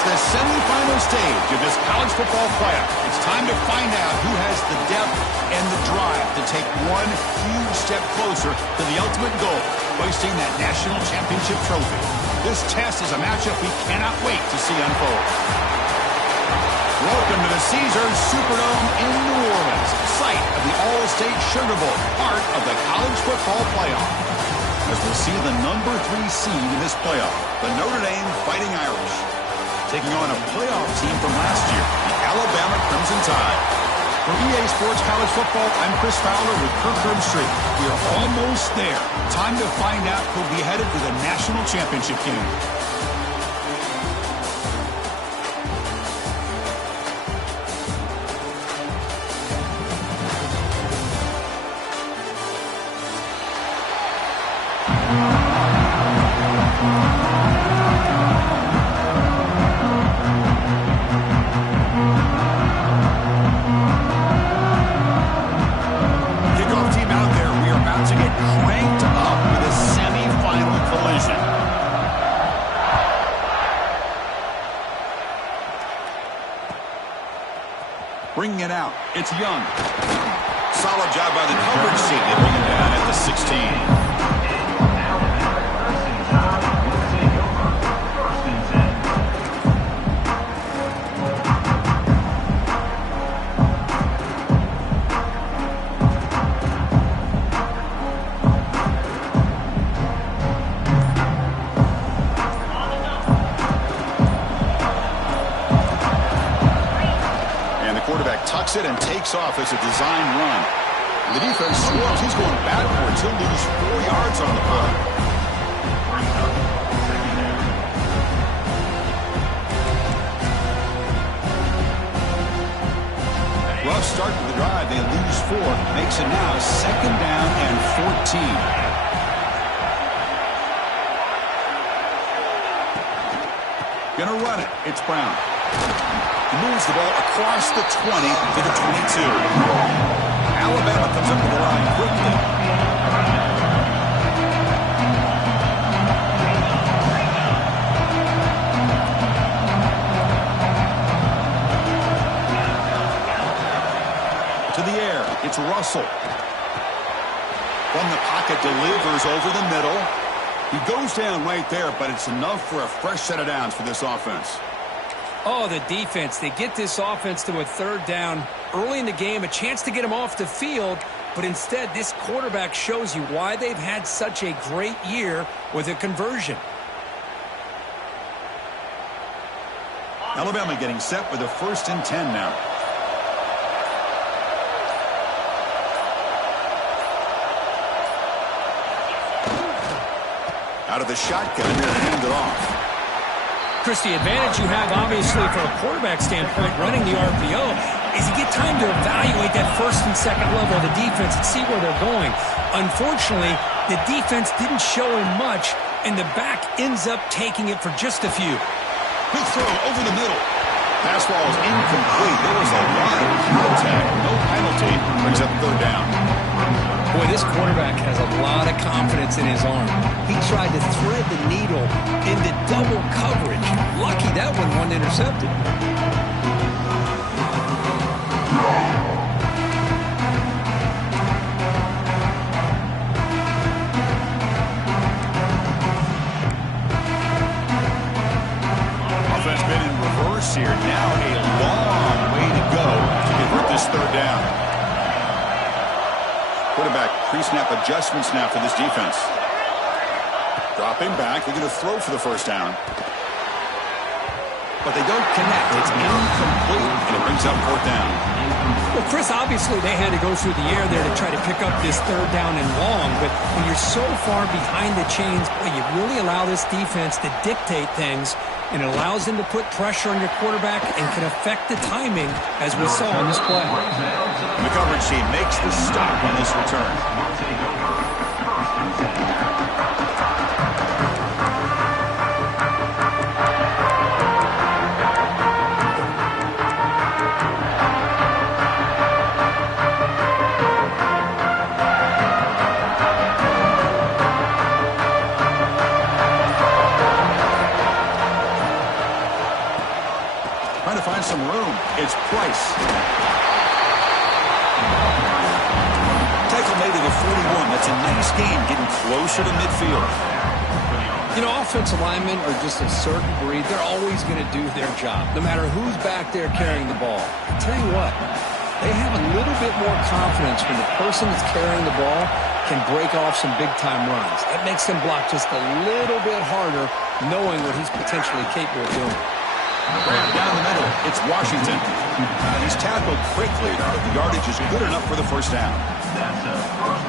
It's the semifinal stage of this college football playoff. It's time to find out who has the depth and the drive to take one huge step closer to the ultimate goal, hoisting that national championship trophy. This test is a matchup we cannot wait to see unfold. Welcome to the Caesars Superdome in New Orleans, site of the All-State Sugar Bowl, part of the college football playoff. As we'll see the number 3 seed in this playoff, the Notre Dame Fighting Irish, taking on a playoff team from last year, the Alabama Crimson Tide. For EA Sports College Football, I'm Chris Fowler with Kirk Herbstreit. We are almost there. Time to find out who'll be headed to the national championship game. Bringing it out, it's Young. Solid job by the coverage team. They bring it down at the 16. Tucks it and takes off as a design run. The defense swerves. He's going backwards. He'll lose 4 yards on the punt. Rough start to the drive. They lose 4. Makes it now 2nd down and 14. Gonna run it. It's Brown. He moves the ball across the 20 to the 22. Alabama comes up to the line quickly. To the air, it's Russell. From the pocket, delivers over the middle. He goes down right there, but it's enough for a fresh set of downs for this offense. Oh, the defense. They get this offense to a 3rd down early in the game, a chance to get them off the field, but instead this quarterback shows you why they've had such a great year with a conversion. Alabama getting set with a 1st and 10 now. Out of the shotgun and hand it off. Chris, the advantage you have, obviously, from a quarterback standpoint, running the RPO, is you get time to evaluate that 1st and 2nd level of the defense and see where they're going. Unfortunately, the defense didn't show him much, and the back ends up taking it for just a few. Quick throw over the middle. Pass ball is incomplete. There was a lot of contact. No penalty. Brings up 3rd down. Boy, this quarterback has a lot of confidence in his arm. He tried to thread the needle into double coverage. Lucky that one wasn't intercepted. Offense been in reverse here. Now a long way to go to convert this 3rd down. Quarterback pre-snap adjustments now for this defense. Dropping back. They're going to throw for the 1st down. But they don't connect. It's incomplete, and it brings up 4th down. Well, Chris, obviously they had to go through the air there to try to pick up this 3rd down and long. But when you're so far behind the chains, boy, you really allow this defense to dictate things. And it allows them to put pressure on your quarterback and can affect the timing, as we saw in this play. And the coverage team makes the stop on this return. some room. It's Price. Tackle made at the 41. That's a nice gain, getting closer to midfield. You know, offensive linemen are just a certain breed. They're always going to do their job, no matter who's back there carrying the ball. I tell you what, they have a little bit more confidence when the person that's carrying the ball can break off some big-time runs. That makes them block just a little bit harder, knowing what he's potentially capable of doing. Down the middle, it's Washington. He's tackled quickly, but the yardage is good enough for the first down.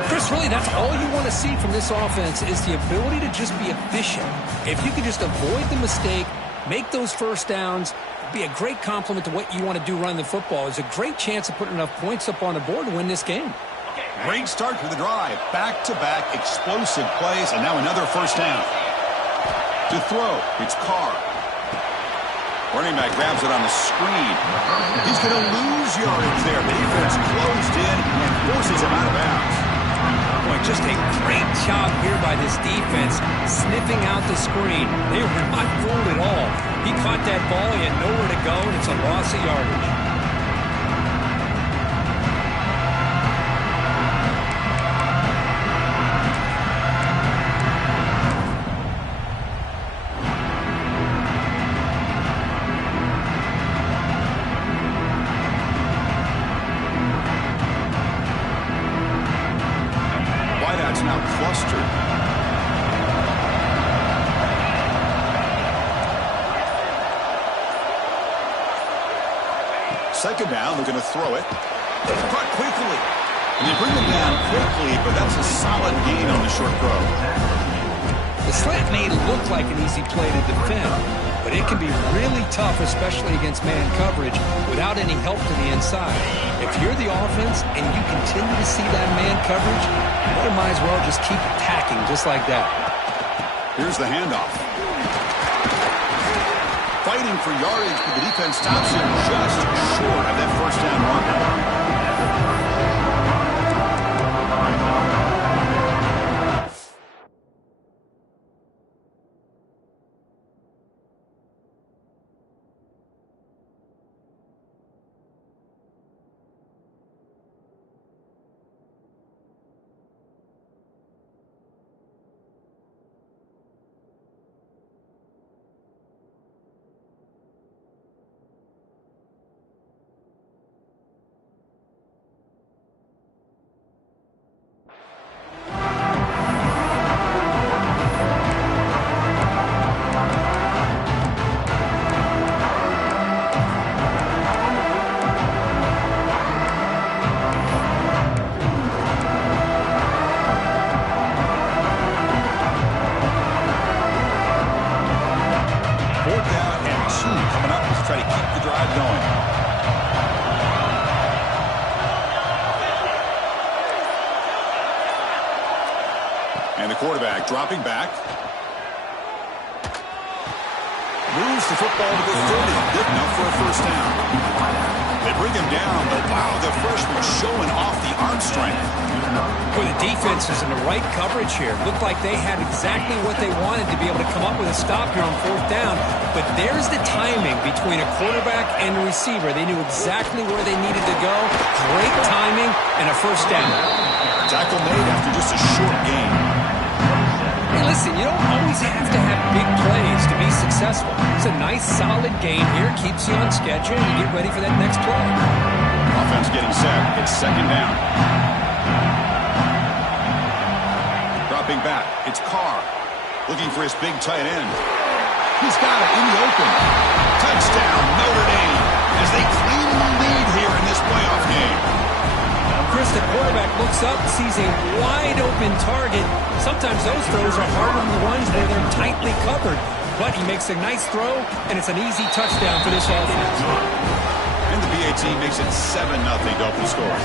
Chris, really, that's all you want to see from this offense is the ability to just be efficient. If you can just avoid the mistake, make those first downs, be a great complement to what you want to do running the football. There's a great chance of putting enough points up on the board to win this game. Great start to the drive. Back-to-back explosive plays, and now another first down. To throw, it's Carr. Running back grabs it on the screen. He's going to lose yardage there. The defense closed in and forces him out of bounds. Boy, just a great job here by this defense, sniffing out the screen. They were not fooled at all. He caught that ball, he had nowhere to go, and it's a loss of yardage. Now clustered. Second down, they're going to throw it. Caught quickly. And they bring him down quickly, but that's a solid gain on the short throw. The slant may look like an easy play to defend, but it can be really tough, especially against man coverage, without any help to the inside. If you're the offense and you continue to see that man coverage, you might as well just keep attacking just like that. Here's the handoff. Fighting for yardage, but the defense stops him just short of that first down marker. And the quarterback dropping back. Moves the football to the 30. Good enough for a first down. They bring him down, but wow, the freshman showing off the arm strength. Boy, the defense is in the right coverage here. Looked like they had exactly what they wanted to be able to come up with a stop here on fourth down. But there's the timing between a quarterback and a receiver. They knew exactly where they needed to go. Great timing and a first down. Tackle made after just a short gain. Hey, listen, you don't always have to have big plays to be successful. It's a nice, solid gain here. Keeps you on schedule and you get ready for that next play. Offense getting set. It's second down. Dropping back. It's Carr. Looking for his big tight end. He's got it in the open. Touchdown, Notre Dame, as they claim the lead here in this playoff game. Chris, the quarterback looks up, sees a wide-open target. Sometimes those throws are harder than the ones where they're tightly covered. But he makes a nice throw, and it's an easy touchdown for this offense. And the BAT makes it 7-0 to open the score.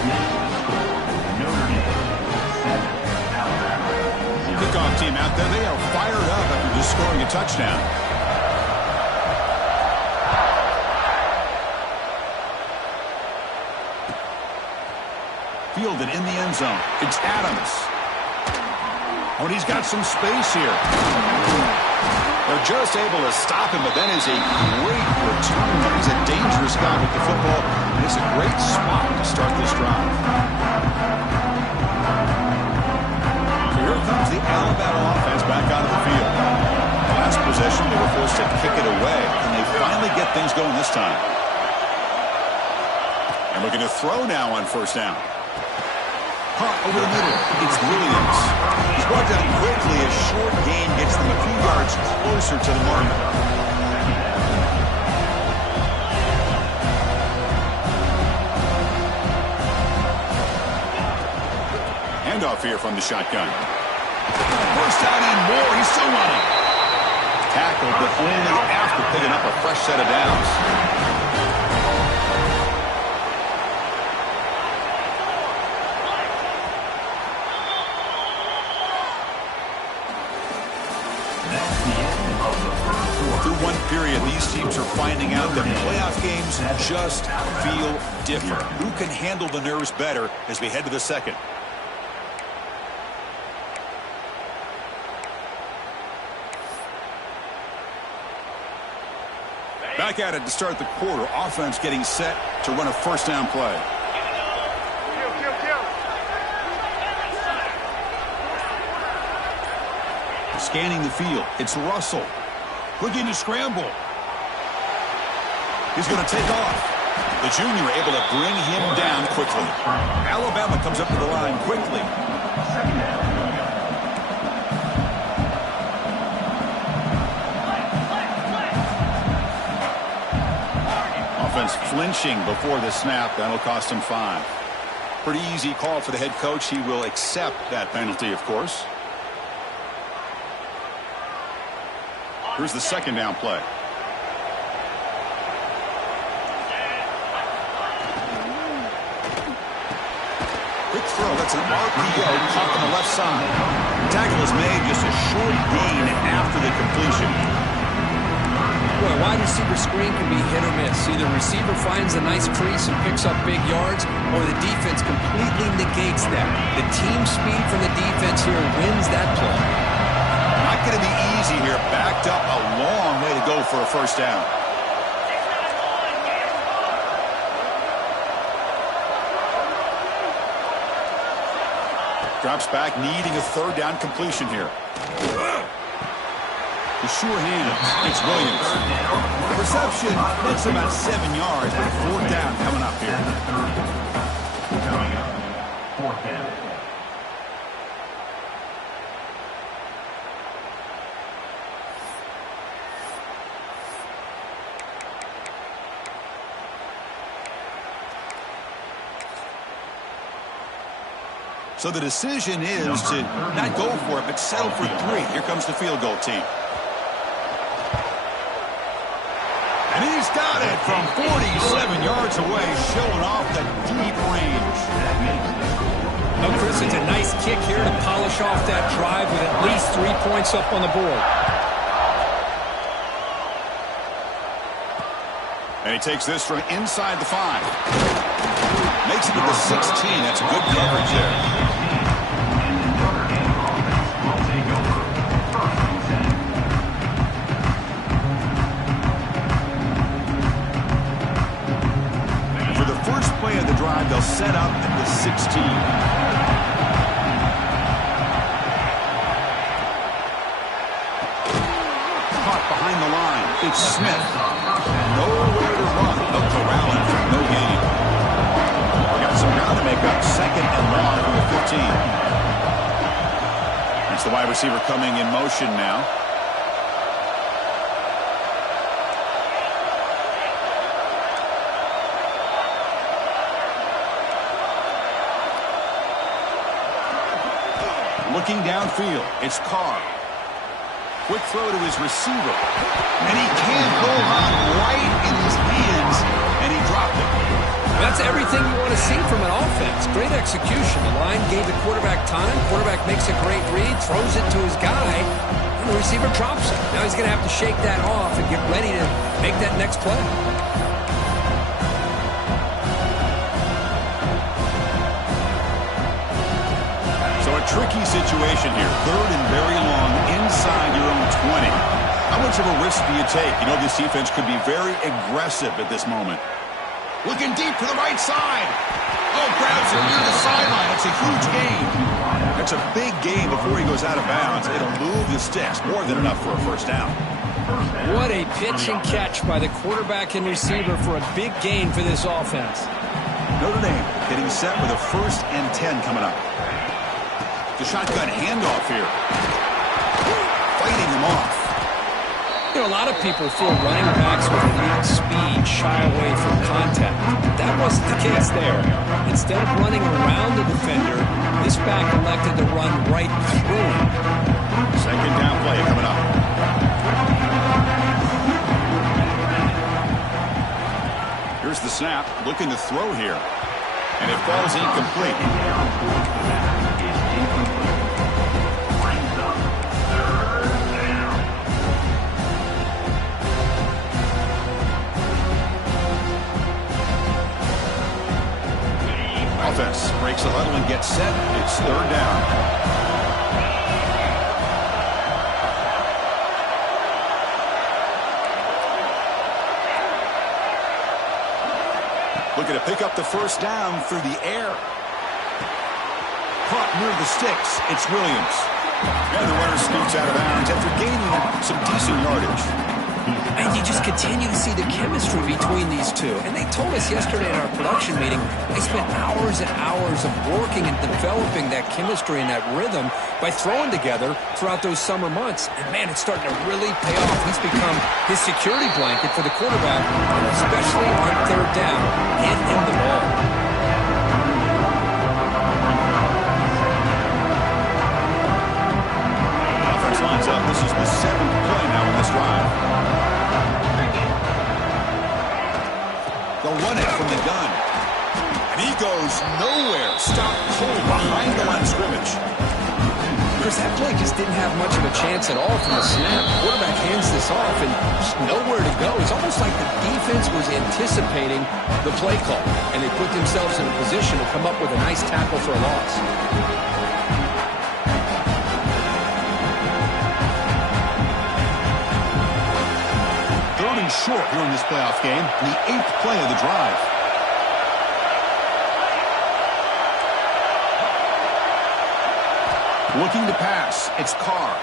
Kickoff team out there, they are fired up after just scoring a touchdown. Fielded in the end zone. It's Adams. Oh, and he's got some space here. They're just able to stop him, but that is a great return. He's a dangerous guy with the football, and it's a great spot to start this drive. So here comes the Alabama offense back out of the field. Last possession, they were forced to kick it away, and they finally get things going this time. And looking to throw now on first down. Pump over the middle. It's Williams. He's brought down quickly as short gain gets them a few yards closer to the mark. Handoff here from the shotgun. First down and more. He's still running. Tackled, but only after picking up a fresh set of downs. Period. These teams are finding out that playoff games just feel different. Who can handle the nerves better as we head to the second? Back at it to start the quarter. Offense getting set to run a first down play. Scanning the field. It's Russell. Looking to scramble. He's going to take off. The junior able to bring him down quickly. Alabama comes up to the line quickly. Offense flinching before the snap. That'll cost him 5. Pretty easy call for the head coach. He will accept that penalty, of course. Here's the second down play. Quick throw. That's an RPO caught on the left side. Tackle is made, just a short gain after the completion. Boy, a wide receiver screen can be hit or miss. Either receiver finds a nice crease and picks up big yards, or the defense completely negates that. The team speed from the defense here wins that play. Not going to be easy here. Backed up a long way to go for a first down. Drops back, needing a third down completion here. The sure hands. It's Williams. The reception gets about 7 yards, but fourth down coming up here. Fourth down. So the decision is to not go for it, but settle for 3. Here comes the field goal team. And he's got it from 47 yards away, showing off the deep range. Oh, Chris, it's a nice kick here to polish off that drive with at least 3 points up on the board. And he takes this from inside the 5. Makes it to the 16. That's good coverage there. For the first play of the drive, they'll set up at the 16. Caught behind the line. It's Smith. Nowhere to run. No corralling for no gain. Some ground to make up. Second and long from the 15. That's the wide receiver coming in motion now. Looking downfield, it's Carr. Quick throw to his receiver. And he can't hold on right in his hands, and he dropped it. That's everything you want to see from an offense. Great execution. The line gave the quarterback time. Quarterback makes a great read, throws it to his guy, and the receiver drops it. Now he's going to have to shake that off and get ready to make that next play. So a tricky situation here. Third and very long inside your own 20. I much of a risk do you take? You know this defense could be very aggressive at this moment. Looking deep to the right side. Oh, grabs it near the sideline. It's a huge gain. It's a big gain before he goes out of bounds. It'll move the sticks. More than enough for a first down. What a pitch and catch by the quarterback and receiver for a big gain for this offense. Notre Dame getting set with a 1st and 10 coming up. The shotgun handoff here. Fighting him off. You know, a lot of people feel running backs with elite speed shy away from contact. That wasn't the case there. Instead of running around the defender, this back elected to run right through him. 2nd down play coming up. Here's the snap, looking to throw here. And it falls incomplete. Offense breaks the huddle and gets set. It's 3rd down. Looking to pick up the 1st down through the air. Caught near the sticks. It's Williams. And the runner scoots out of bounds after gaining some decent yardage. And you just continue to see the chemistry between these two. And they told us yesterday in our production meeting, they spent hours and hours of working and developing that chemistry and that rhythm by throwing together throughout those summer months. And, man, it's starting to really pay off. He's become his security blanket for the quarterback, especially on 3rd down. Hand him the ball. Offense lines up. This is the 7th play now in this drive. They'll run it from the gun. And he goes nowhere. Stopped cold behind the line of scrimmage. Chris, that play just didn't have much of a chance at all from the snap. Quarterback hands this off and just nowhere to go. It's almost like the defense was anticipating the play call, and they put themselves in a position to come up with a nice tackle for a loss. 3rd and short here in this playoff game. The 8th play of the drive. Looking to pass. It's Carr.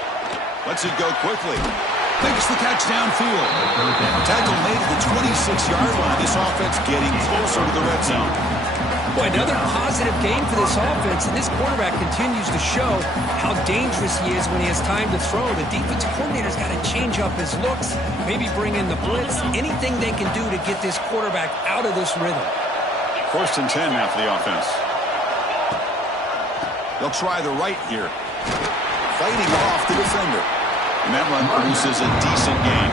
Lets it go quickly. Makes the catch downfield. Tackle made at the 26-yard line. This offense getting closer to the red zone. Boy, another positive game for this offense, and this quarterback continues to show how dangerous he is when he has time to throw. The defensive coordinator's got to change up his looks, maybe bring in the blitz, anything they can do to get this quarterback out of this rhythm. 1st and 10 now for the offense. They'll try the right here. Fighting off the defender. And that run produces a decent gain.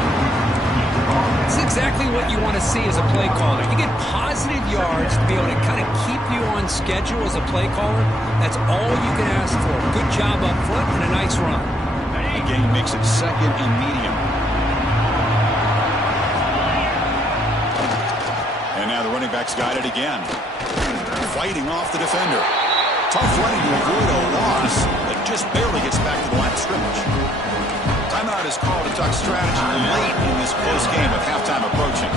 It's exactly what you want to see as a play caller. You get positive yards to be able to kind of keep you on schedule as a play caller. That's all you can ask for. Good job up front and a nice run. The gain makes it 2nd and medium. And now the running back's got it again. Fighting off the defender. Tough running to avoid a loss that just barely gets back to the line of scrimmage. Timeout is called to talk strategy late in this close game with halftime approaching.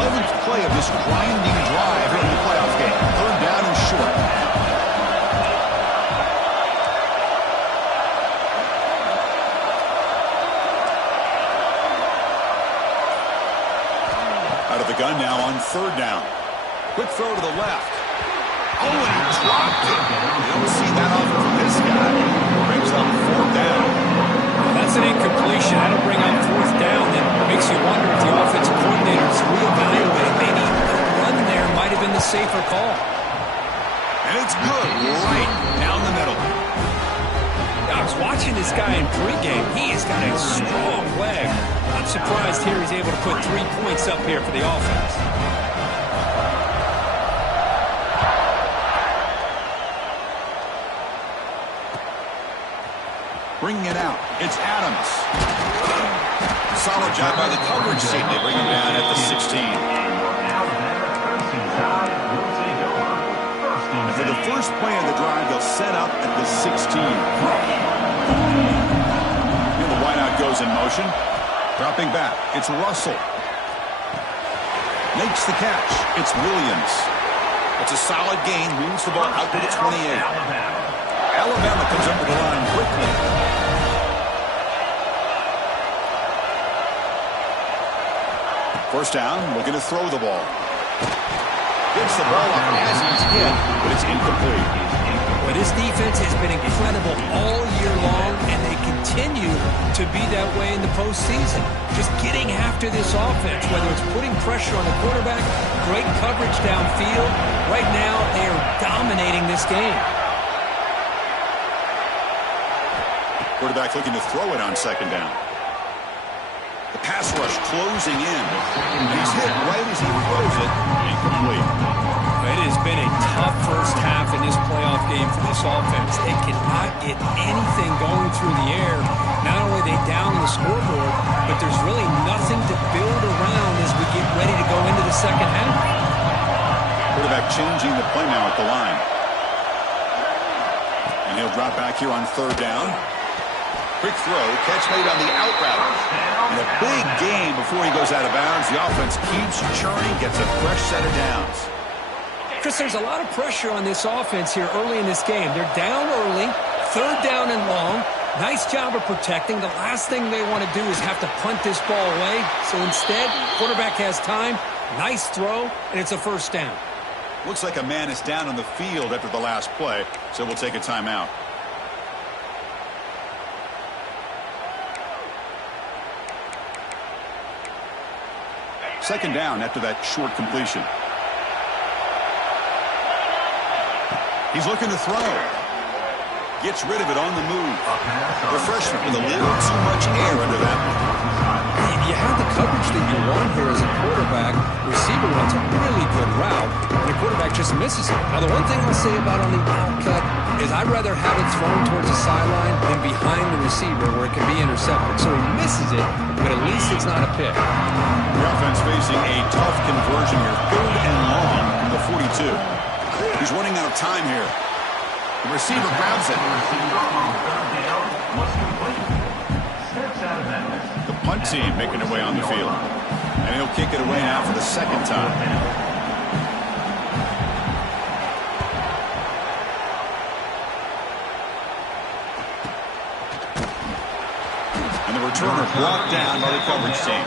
11th play of this grinding drive in the playoff game. 3rd down and short. Out of the gun now on 3rd down. Quick throw to the left. Oh, and he dropped it. You don't see that often from this guy. Brings up 4th down. That's an incompletion. That'll bring up 4th down. That makes you wonder if the offensive coordinator is reevaluating. Maybe the run there might have been the safer call. And it's good. Right down the middle. I was watching this guy in pregame. He has got a strong leg. I'm surprised here he's able to put 3 points up here for the offense. Bringing it out. It's Adams. Solid job by the coverage team. They bring him down at the 16. And for the first play of the drive, they'll set up at the 16. And the wideout goes in motion. Dropping back. It's Russell. Makes the catch. It's Williams. It's a solid gain. Moves the ball out to the 28. Alabama comes up to the line quickly. First down, looking to throw the ball. Gets the ball up as he's hit, but it's incomplete. But this defense has been incredible all year long, and they continue to be that way in the postseason. Just getting after this offense, whether it's putting pressure on the quarterback, great coverage downfield. Right now, they are dominating this game. Quarterback looking to throw it on second down. The pass rush closing in. He's hit right as he throws it. Incomplete. It has been a tough first half in this playoff game for this offense. They cannot get anything going through the air. Not only are they down the scoreboard, but there's really nothing to build around as we get ready to go into the second half. Quarterback changing the play now at the line. And he'll drop back here on third down. Quick throw, catch made on the out route. And a big gain before he goes out of bounds. The offense keeps churning, gets a fresh set of downs. Chris, there's a lot of pressure on this offense here early in this game. They're down early, third down and long. Nice job of protecting. The last thing they want to do is have to punt this ball away. So instead, quarterback has time, nice throw, and it's a first down. Looks like a man is down on the field after the last play, so we'll take a timeout. Second down after that short completion. He's looking to throw. Gets rid of it on the move. The freshman with a little too much air under that one. You have the coverage that you want here as a quarterback. Receiver runs a really good route, and the quarterback just misses it. Now, the one thing I'll say about on the out cut is I'd rather have it thrown towards the sideline than behind the receiver where it can be intercepted. So he misses it, but at least it's not a pick. The offense facing a tough conversion here. Third and long from the 42. He's running out of time here. The receiver grabs it. The punt team making their way on the field. And he'll kick it away now for the second time. And the returner brought down by the coverage team.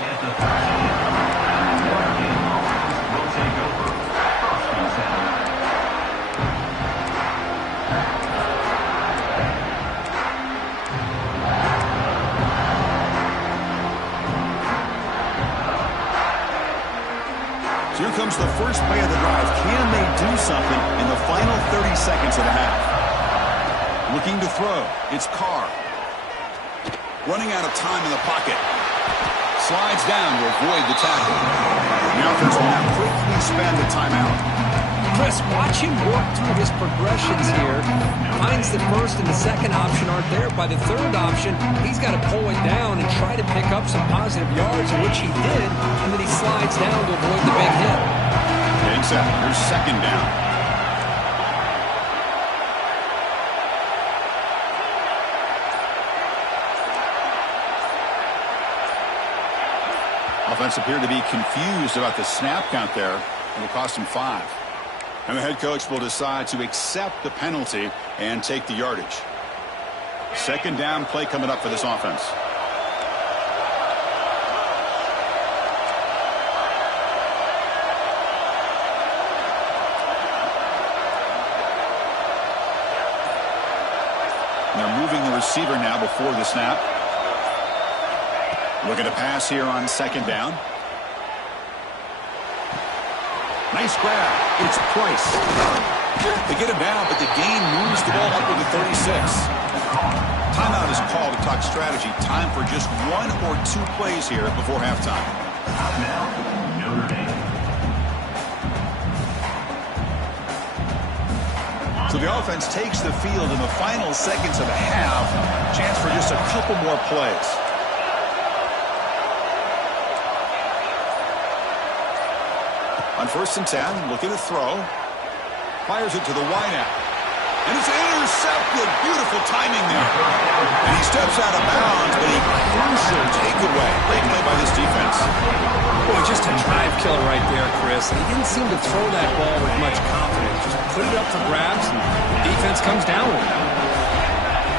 Here comes the first play of the drive. Can they do something in the final 30 seconds of the half? Looking to throw. It's Carr. Running out of time in the pocket. Slides down to avoid the tackle. The offense will now quickly spend the timeout. Chris, watch him work through his progressions here. Finds the first and the second option aren't there. By the third option, he's got to pull it down and try to pick up some positive yards, which he did, and then he slides down to avoid the big hit. Getting set. Here's second down. Offense appeared to be confused about the snap count there. It will cost him 5. And the head coach will decide to accept the penalty and take the yardage. Second down play coming up for this offense. And they're moving the receiver now before the snap. Looking to pass here on second down. Nice grab. It's Price. They get him down, but the gain moves the ball up to the 36. Timeout is called to talk strategy. Time for just 1 or 2 plays here before halftime. So the offense takes the field in the final seconds of the half. Chance for just a couple more plays. On 1st and 10, looking to throw. Fires it to the wideout. And it's intercepted. Beautiful timing there. And he steps out of bounds, but he crucial takes Chris, and he didn't seem to throw that ball with much confidence. Just put it up for grabs, and the defense comes down with it.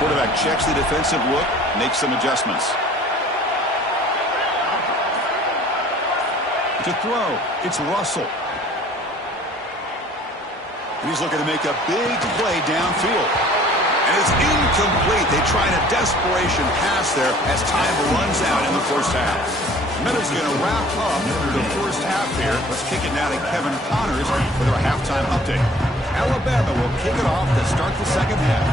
Quarterback checks the defensive look, makes some adjustments. To throw, it's Russell. He's looking to make a big play downfield. And it's incomplete. They try a desperation pass there as time runs out in the first half. Minutes going to wrap up the first half here. Let's kick it now to Kevin Connors for their halftime update. Alabama will kick it off to start the second half.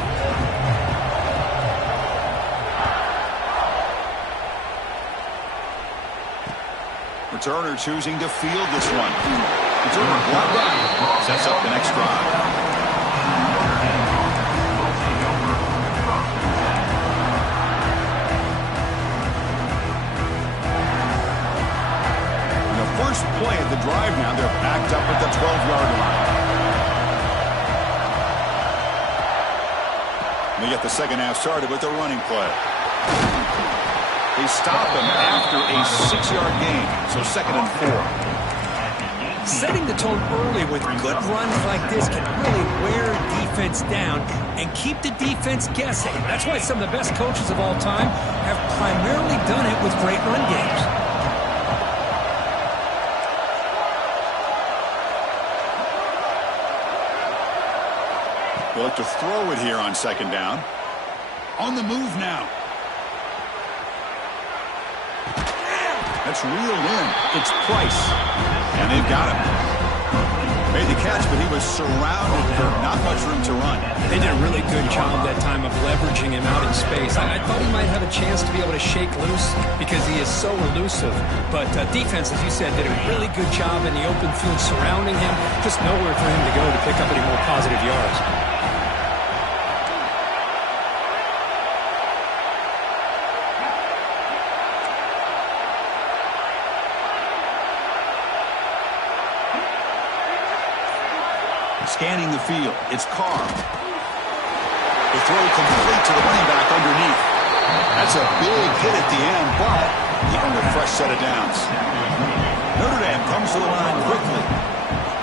Returner choosing to field this one. Returner blocked down. Sets up the next drive. In the first play of the drive now, they're backed up at the 12-yard line. They get the second half started with a running play. They stop him after a 6-yard gain, so 2nd and 4. Setting the tone early with good runs like this can really wear a defense down and keep the defense guessing. That's why some of the best coaches of all time have primarily done it with great run games. They look to throw it here on 2nd down. On the move now. That's reeled in. It's Price. And they've got him. Made the catch, but he was surrounded for not much room to run. They did a really good job that time of leveraging him out in space. I thought he might have a chance to be able to shake loose because he is so elusive. But defense, as you said, did a really good job in the open field surrounding him. Just nowhere for him to go to pick up any more positive yards. Scanning the field, it's Carr. The throw complete to the running back underneath. That's a big hit at the end, but he earned a fresh set of downs. Notre Dame comes to the line quickly.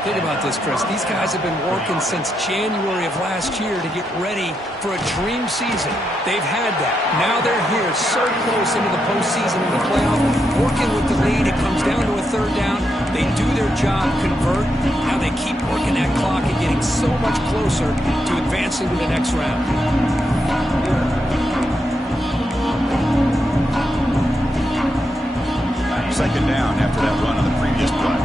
Think about this, Chris. These guys have been working since January of last year to get ready for a dream season. They've had that. Now they're here so close into the postseason and the playoff, working with the lead. It comes down to a 3rd down. They do their job, convert. Now they keep working that clock and getting so much closer to advancing to the next round. 2nd down after that run on the previous play.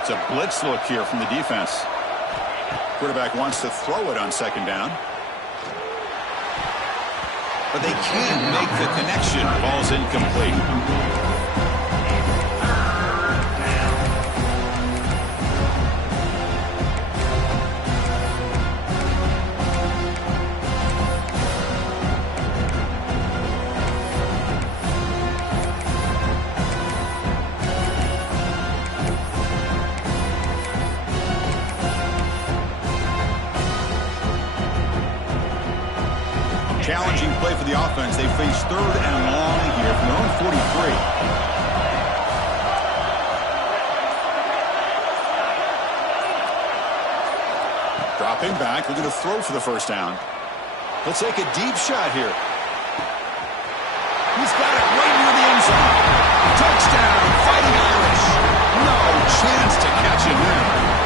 It's a blitz look here from the defense. Quarterback wants to throw it on 2nd down. But they can't make the connection. Ball's incomplete. Challenging play for the offense. They face 3rd and long here from their own 43. Dropping back, looking to throw for the 1st down. He'll take a deep shot here. He's got it right near the end zone. Touchdown, Fighting Irish. No chance to catch him there.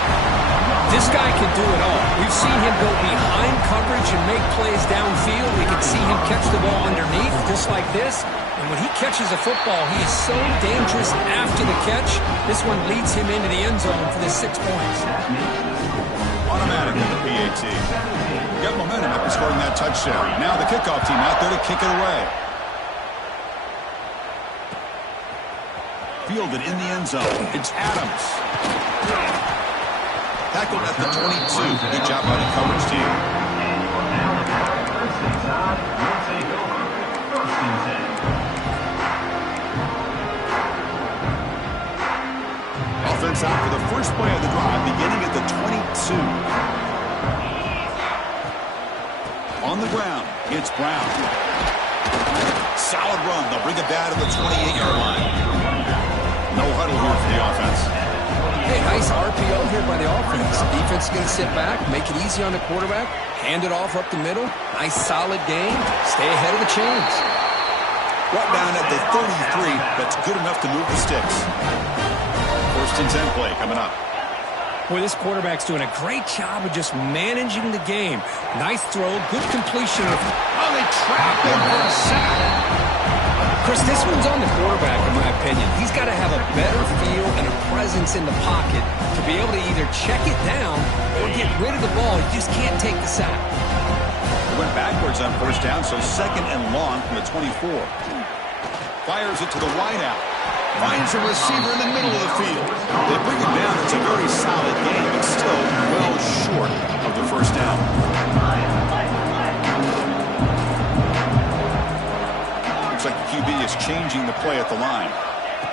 This guy can do it all. We've seen him go behind coverage and make plays downfield. We can see him catch the ball underneath, just like this. And when he catches a football, he is so dangerous after the catch. This one leads him into the end zone for the 6 points. Automatic in the PAT. Got momentum after scoring that touchdown. Now the kickoff team out there to kick it away. Fielded in the end zone. It's Adams. Tackled at the 22. Good job by the coverage team. Offense out for the first play of the drive, beginning at the 22. On the ground, it's Brown. Solid run. They'll bring it down to the 28-yard line. No huddle here for the offense. Hey, nice RPO here by the offense. Defense is going to sit back, make it easy on the quarterback, hand it off up the middle. Nice solid game. Stay ahead of the chains. Brought down at the 33. That's good enough to move the sticks. First and 10 play coming up. Boy, this quarterback's doing a great job of just managing the game. Nice throw, good completion. Oh, they trap him for a sack. Chris, this one's on the quarterback, in my opinion. He's got to have a better feel and a presence in the pocket to be able to either check it down or get rid of the ball. You just can't take the sack. He went backwards on first down, so second and long from the 24. Fires it to the wideout. Finds a receiver in the middle of the field. They bring it down. It's a very solid game, but still well short of the first down. Looks like the QB is changing the play at the line.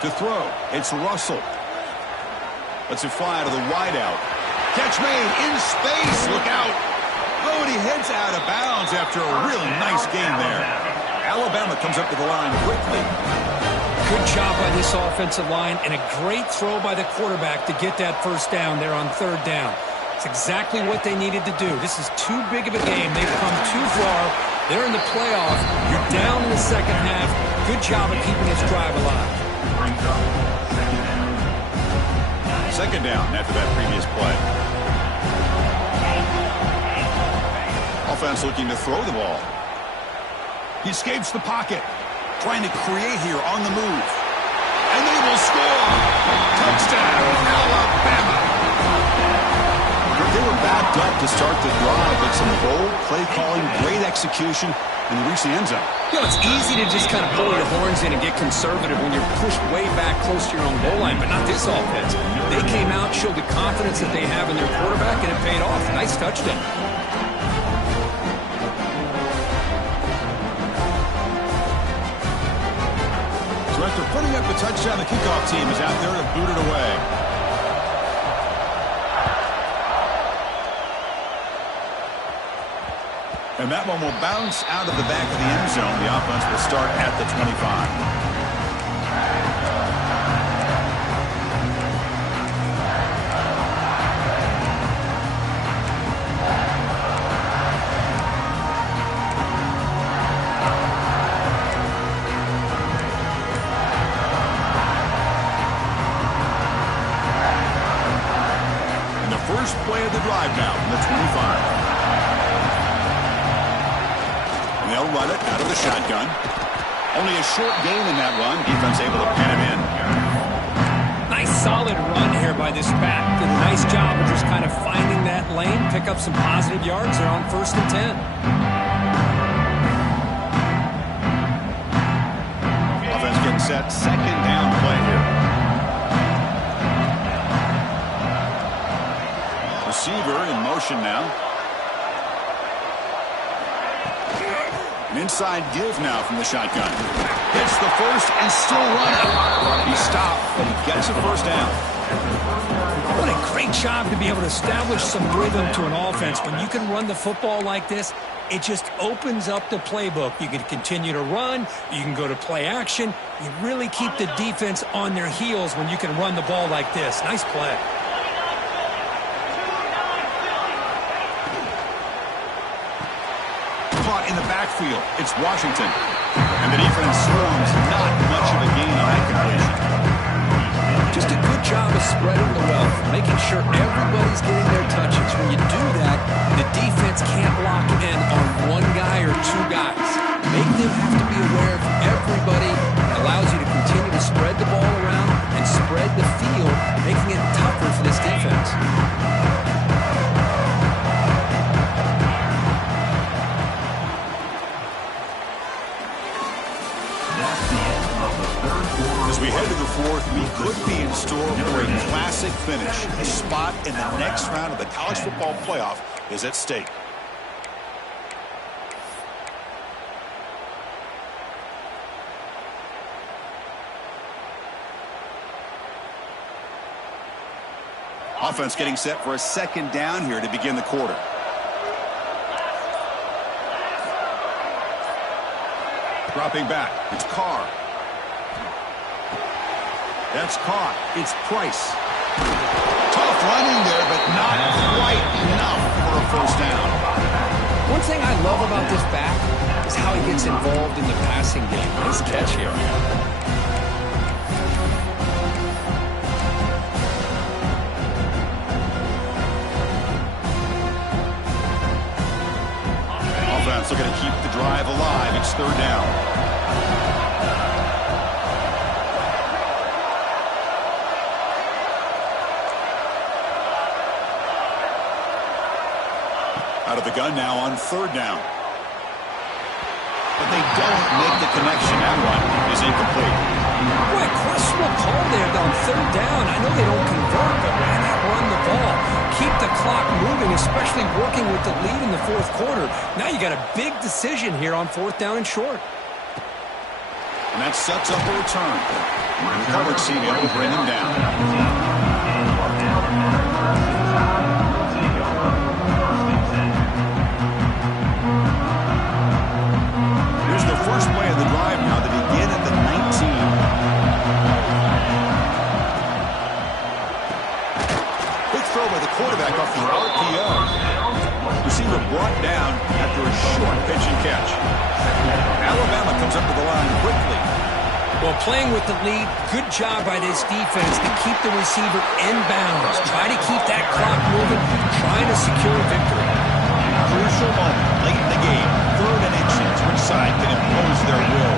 To throw, it's Russell. Lets it fly to the wideout. Catch made in space. Look out. Oh, and he heads out of bounds after a really nice game there. Alabama comes up to the line quickly. Good job by this offensive line and a great throw by the quarterback to get that first down there on third down. It's exactly what they needed to do. This is too big of a game. They've come too far. They're in the playoff. You're down in the second half. Good job of keeping this drive alive. Second down after that previous play. Offense looking to throw the ball. He escapes the pocket. Trying to create here on the move. And they will score. Touchdown, Alabama. They were backed up to start the drive, but some bold play calling, great execution, and they reach the end zone. You know, it's easy to just kind of pull your horns in and get conservative when you're pushed way back close to your own goal line, but not this offense. They came out, showed the confidence that they have in their quarterback, and it paid off. Nice touchdown. After putting up the touchdown, the kickoff team is out there to boot it away. And that one will bounce out of the back of the end zone. The offense will start at the 25. First play of the drive now from the 25. And they'll run it out of the shotgun. Only a short gain in that run. Defense able to pin him in. Nice solid run here by this back. Did a nice job of just kind of finding that lane, pick up some positive yards. They're on first and 10. Offense getting set. Second down play here. Receiver in motion now. An inside give now from the shotgun. Hits the first and still running. He stopped, but he gets a first down. What a great job to be able to establish some rhythm to an offense. When you can run the football like this, it just opens up the playbook. You can continue to run. You can go to play action. You really keep the defense on their heels when you can run the ball like this. Nice play. In the backfield, it's Washington. And the defense swarms. Not much of a gain on that completion. Just a good job of spreading the wealth, making sure everybody's getting their touches. When you do that, the defense can't lock in on one guy or two guys. Make them have to be aware of everybody. It allows you to continue to spread the ball around and spread the field, making it tougher for this defense. As we head to the fourth, we could be in store for a classic finish. A spot in the next round of the college football playoff is at stake. Offense getting set for a second down here to begin the quarter. Dropping back. It's Carr. That's caught. It's Price. Tough running there, but not quite enough for a first down. One thing I love about this back is how he gets involved in the passing game. Nice catch here. Offense looking to keep the drive alive. It's third down. Out of the gun now on third down. But they don't make the connection. That one is incomplete. Boy, questionable call there on third down. I know they don't convert, but why not run the ball? Keep the clock moving, especially working with the lead in the fourth quarter. Now you got a big decision here on fourth down and short. And that sets up a return. And the coverage team able to bring him down. Here's the first play of the drive now. They begin at the 19. Quick throw by the quarterback off the RPO. Receiver brought down after a short pitch and catch. Alabama comes up to the line quickly. Well, playing with the lead, good job by this defense to keep the receiver in bounds. Try to keep that clock moving, trying to secure a victory. Crucial moment late in the game. Third and inches. Which side can impose their will?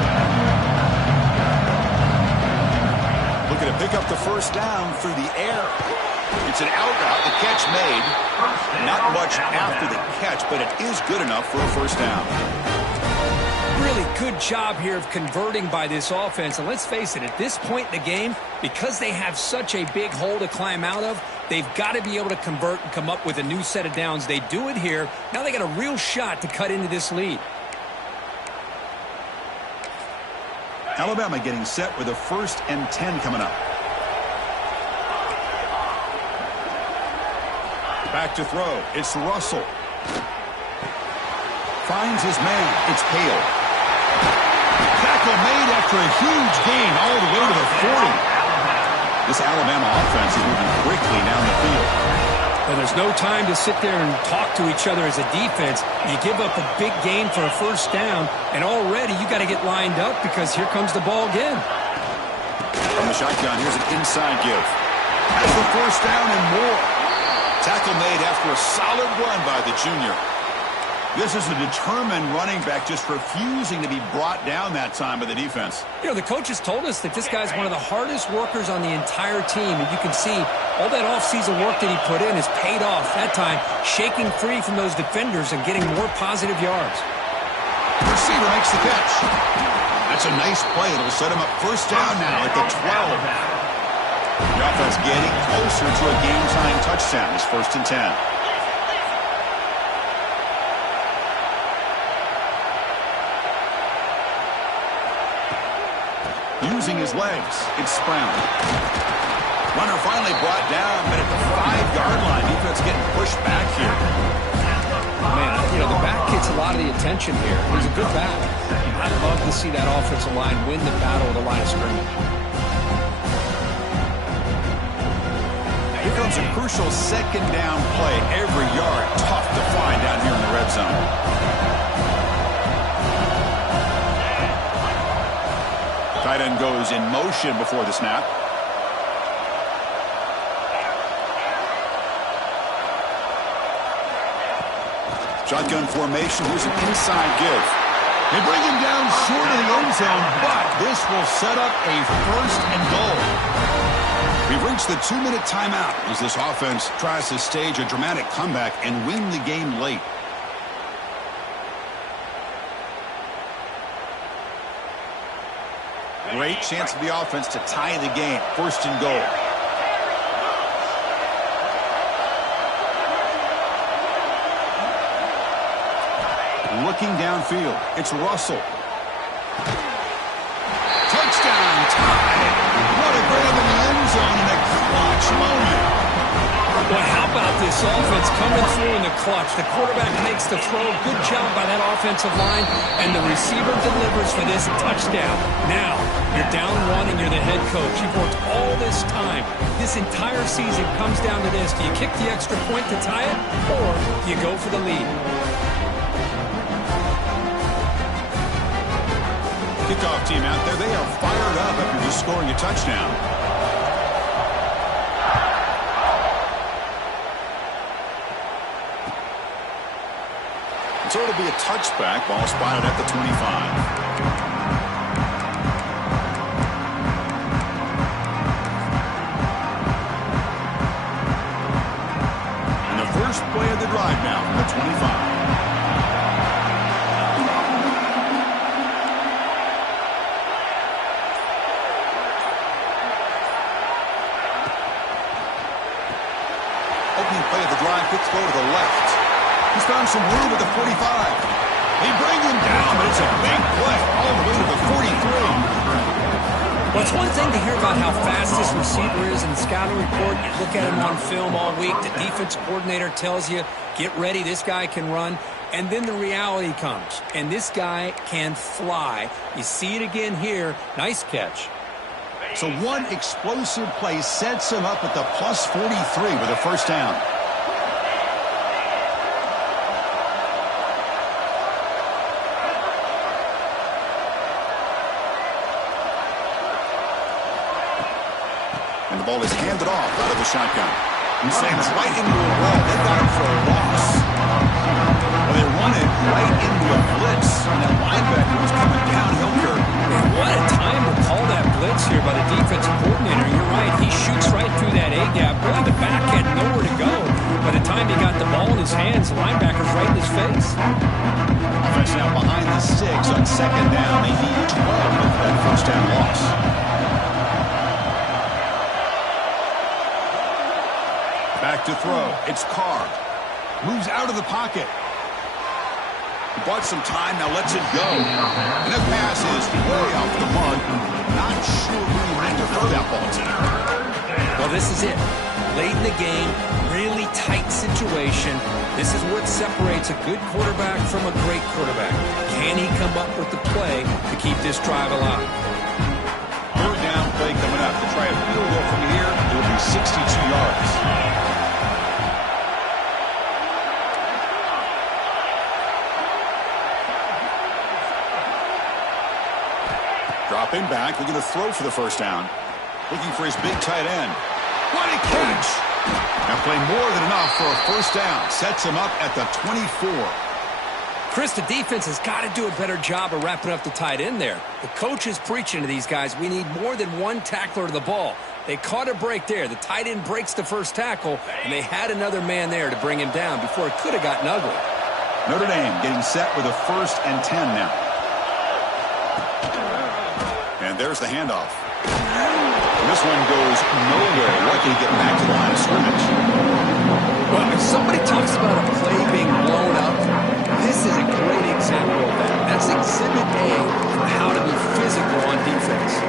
Looking to pick up the first down through the air. It's an out route. The catch made. Not much after the catch, but it is good enough for a first down. Really good job here of converting by this offense. And let's face it, at this point in the game, because they have such a big hole to climb out of, they've got to be able to convert and come up with a new set of downs. They do it here. Now they got a real shot to cut into this lead. Alabama getting set with a 1st and 10 coming up. Back to throw. It's Russell. Finds his man. It's Hale. Tackle made after a huge gain all the way to the 40. This Alabama offense is moving quickly down the field. Well, there's no time to sit there and talk to each other as a defense. You give up a big gain for a first down, and already you got to get lined up because here comes the ball again. From the shotgun, here's an inside give. Has the first down and more. Tackle made after a solid run by the junior. This is a determined running back just refusing to be brought down that time by the defense. You know, the coaches told us that this guy's one of the hardest workers on the entire team, and you can see all that offseason work that he put in has paid off. That time, shaking free from those defenders and getting more positive yards. The receiver makes the catch. That's a nice play. It'll set him up first down now at the 12. The offense getting closer to a game-time touchdown. It's 1st and 10. Using his legs, it's Brown. Runner finally brought down, but at the 5-yard line, defense getting pushed back here. Man, you know, the back gets a lot of the attention here. He's a good back. I'd love to see that offensive line win the battle of the line of scrimmage. Here comes a crucial 2nd down play. Every yard tough to find down here in the red zone. Tight end goes in motion before the snap. Shotgun formation. Here's an inside give. They bring him down short of the end zone, but this will set up a 1st and goal. We've reached the 2-minute timeout as this offense tries to stage a dramatic comeback and win the game late. Great chance for the offense to tie the game. 1st and goal. Looking downfield. It's Russell. Touchdown time. What a grab in the end zone in a clutch moment. Boy, how about this offense coming through in the clutch. The quarterback makes the throw. Good job by that offensive line. And the receiver delivers for this touchdown. Now, you're down one and you're the head coach. You've worked all this time. This entire season comes down to this. Do you kick the extra point to tie it, or do you go for the lead? Kickoff team out there, they are fired up after just scoring a touchdown. So it'll be a touchback. Ball spotted at the 25. And the first play of the drive now from the 25. Opening play of the drive, quick throw to the left. He's found some room at the 45. They bring him down, but it's a big play all the way to the 43. Well, it's one thing to hear about how fast this receiver is in the scouting report. You look at him on film all week. The defense coordinator tells you, get ready, this guy can run. And then the reality comes, and this guy can fly. You see it again here. Nice catch. So one explosive play sets him up at the plus 43 with a first down. And the ball is handed off out of the shotgun. He's saying it's right into a wall. They got him for a loss. Well, they run it right into a blitz. And that linebacker was coming downhill here. What a time to call that blitz here by the defensive coordinator. You're right. He shoots right through that A-gap. Really, the back had nowhere to go. By the time he got the ball in his hands, the linebacker's right in his face. Offense now behind the 6 on second down. They need 12 for that first down loss. Back to throw. It's Carr. Moves out of the pocket. He bought some time, now lets it go. And the pass is way off the mark. Not sure who he meant to throw that ball to. Well, this is it. Late in the game, really tight situation. This is what separates a good quarterback from a great quarterback. Can he come up with the play to keep this drive alive? Third down play coming up. To try a field goal from here, it will be 62 yards. Dropping back, looking to throw for the first down. Looking for his big tight end. What a catch! Now play more than enough for a first down. Sets him up at the 24. Chris, the defense has got to do a better job of wrapping up the tight end there. The coach is preaching to these guys, we need more than one tackler to the ball. They caught a break there. The tight end breaks the first tackle, and they had another man there to bring him down before it could have gotten ugly. Notre Dame getting set with a 1st and 10 now. And there's the handoff. And this one goes nowhere. Lucky to get back to the line of scrimmage. Well, if somebody talks about a play being blown up, this is a great example of that. That's exhibit A for how to be physical on defense.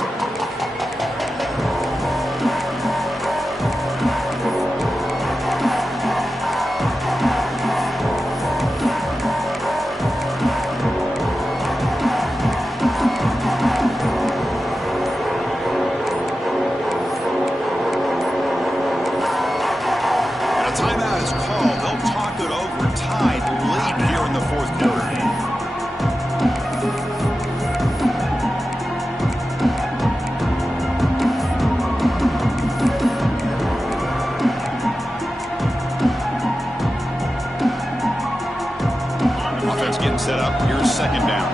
Set up. Here's second down.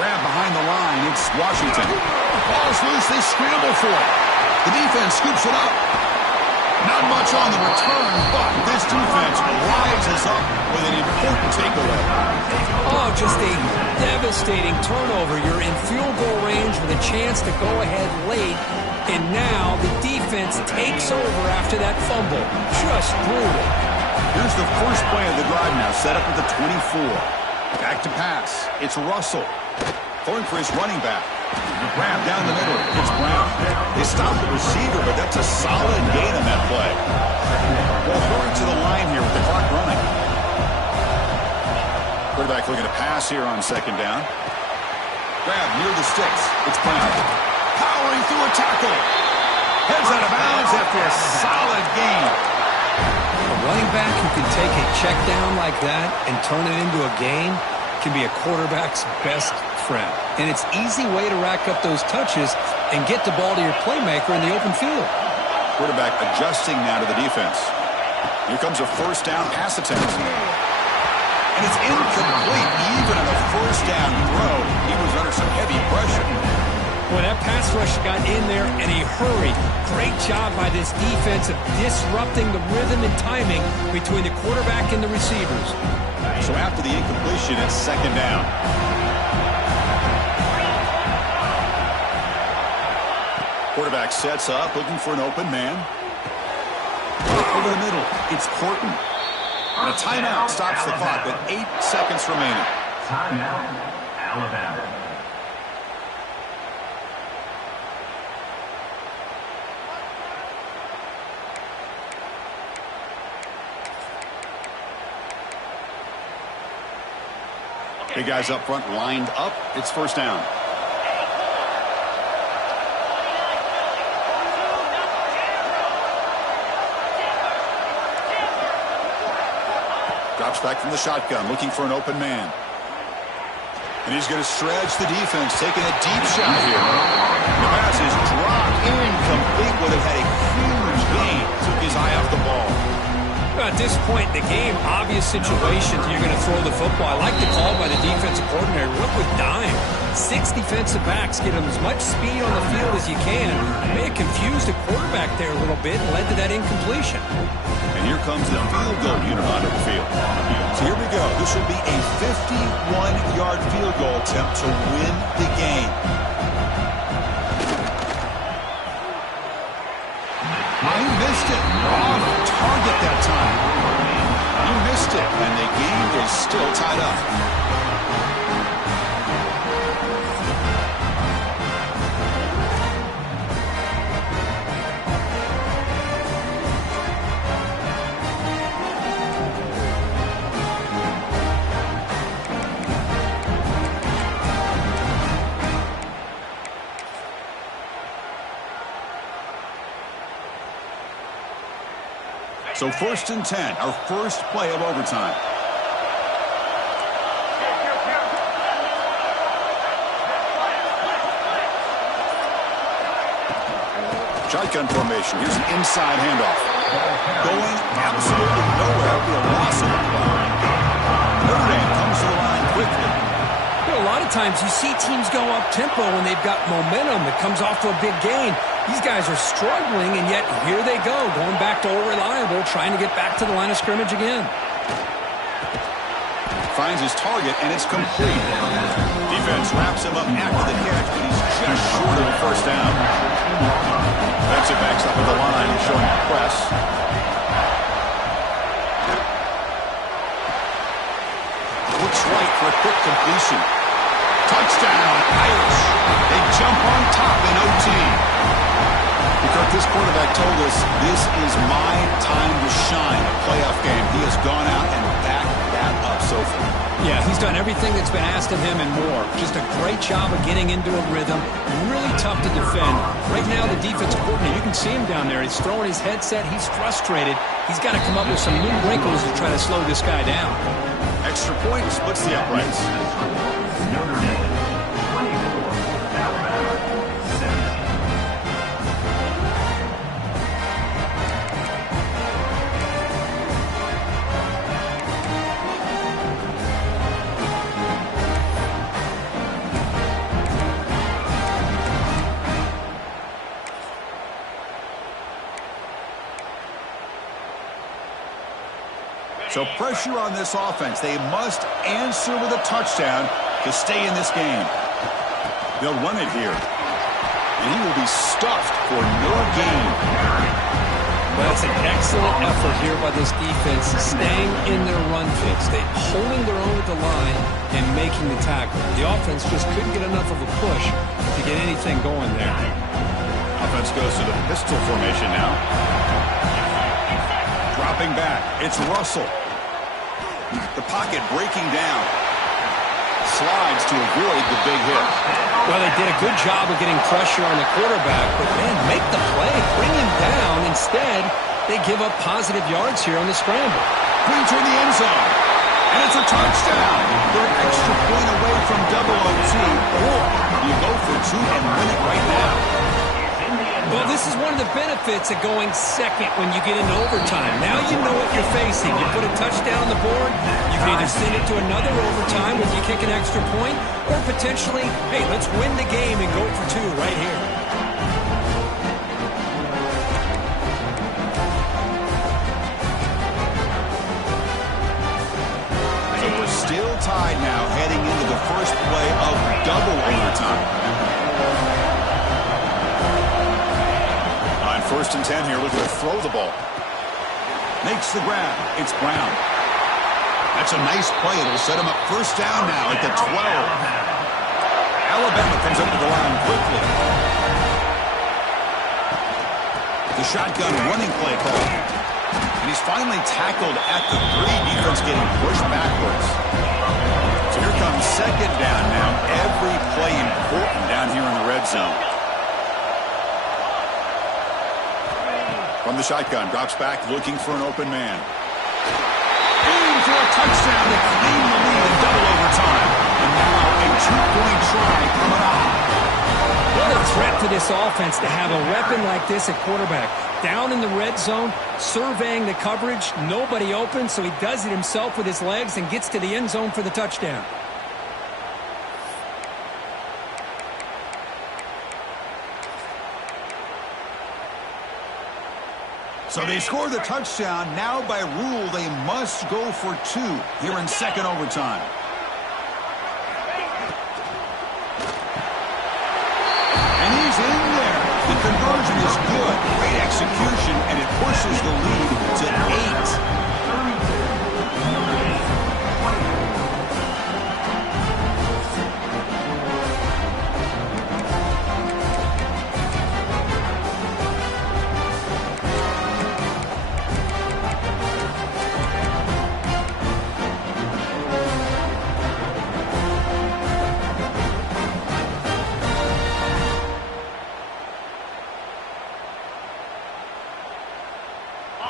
Grab behind the line. It's Washington. Ball's loose. They scramble for it. The defense scoops it up. Not much on the return, but this defense rises up with an important takeaway. Oh, just a devastating turnover. You're in field goal range with a chance to go ahead late. And now the defense takes over after that fumble. Just brutal. Here's the first play of the drive now, set up at the 24. Back to pass. It's Russell. Throwing for his running back. Grab down the middle. It's Brown. They stopped the receiver, but that's a solid gain on that play. Well, throwing to the line here with the clock running. Quarterback looking to pass here on second down. Grab near the sticks. It's Brown. Powering through a tackle. Heads out of bounds after a solid gain. A running back who can take a check down like that and turn it into a gain can be a quarterback's best friend. And it's an easy way to rack up those touches and get the ball to your playmaker in the open field. Quarterback adjusting now to the defense. Here comes a first down pass attempt. And it's incomplete. Even on the first down throw, he was under some heavy pressure. When that pass rush got in there in a hurry, great job by this defense of disrupting the rhythm and timing between the quarterback and the receivers. So after the incompletion, it's second down. Quarterback sets up, looking for an open man. Over the middle, it's Horton. And a timeout stops the clock with 8 seconds remaining. Timeout, Alabama. Big guys up front lined up. It's first down. Drops back from the shotgun, looking for an open man. And he's going to stretch the defense, taking a deep shot here. The pass is dropped, incomplete, would have had a huge gain. Took his eye off the ball. At this point in the game, obvious situations, you're going to throw the football. I like the call by the defensive coordinator. Look with dime. 6 defensive backs, get them as much speed on the field as you can. May have confused the quarterback there a little bit and led to that incompletion. And here comes the field goal unit onto the field. So here we go. This will be a 51-yard field goal attempt to win the game. He missed it. Off target that time. He missed it, and the game is still tied up. So 1st and 10, our first play of overtime. Shotgun formation. Here's an inside handoff. Going absolutely nowhere. It'll be a loss of the play. Notre Dame comes to the line quickly. A lot of times you see teams go up-tempo when they've got momentum that comes off to a big gain. These guys are struggling, and yet here they go, going back to old reliable, trying to get back to the line of scrimmage again. Finds his target, and it's complete. Defense wraps him up after the catch, but he's just short of the first down. Defensive backs up at the line, showing press. Looks right for a quick completion. Touchdown, Irish. They jump on top in OT. Because this quarterback told us this is my time to shine, a playoff game. He has gone out and backed that up so far. Yeah, he's done everything that's been asked of him and more. Just a great job of getting into a rhythm. Really tough to defend. Right now, the defensive coordinator, you can see him down there. He's throwing his headset. He's frustrated. He's got to come up with some new wrinkles to try to slow this guy down. Extra point splits the uprights. Notre Dame, 24, Alabama, 17. So pressure on this offense. They must answer with a touchdown to stay in this game. They'll run it here. And he will be stuffed for no gain. Well, that's an excellent effort here by this defense, staying in their run fix. They holding their own at the line and making the tackle. The offense just couldn't get enough of a push to get anything going there. Offense goes to the pistol formation now. Dropping back, it's Russell. The pocket breaking down. Slides to avoid the big hit. Well, they did a good job of getting pressure on the quarterback, but man, make the play, bring him down. Instead, they give up positive yards here on the scramble. Pointer in the end zone. And it's a touchdown. They're an extra point away from double OT, or you go for two and win it right now. Well, this is one of the benefits of going second when you get into overtime. Now you know what you're facing. You put a touchdown on the board, you can either send it to another overtime if you kick an extra point, or potentially, hey, let's win the game and go for two right here. So we're still tied now heading into the first play of double overtime. First and 10 here, looking to throw the ball. Makes the grab. It's Brown. That's a nice play. It'll set him up first down now at the 12. Alabama comes up to the line quickly. The shotgun running play call. And he's finally tackled at the 3. Defense getting pushed backwards. So here comes second down now. Every play important down here in the red zone. From the shotgun, drops back, looking for an open man. Aim for a touchdown to claim the lead in double overtime. And now a 2-point try coming up. What a threat to this offense to have a weapon like this at quarterback. Down in the red zone, surveying the coverage, nobody open, so he does it himself with his legs and gets to the end zone for the touchdown. So they score the touchdown. Now by rule, they must go for 2 here in second overtime. And he's in there. The conversion is good. Great execution, and it pushes the lead to 8.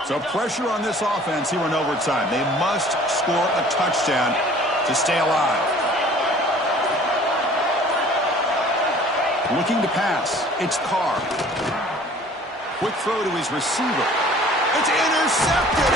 So pressure on this offense here in overtime. They must score a touchdown to stay alive. Looking to pass. It's Carr. Quick throw to his receiver. It's intercepted,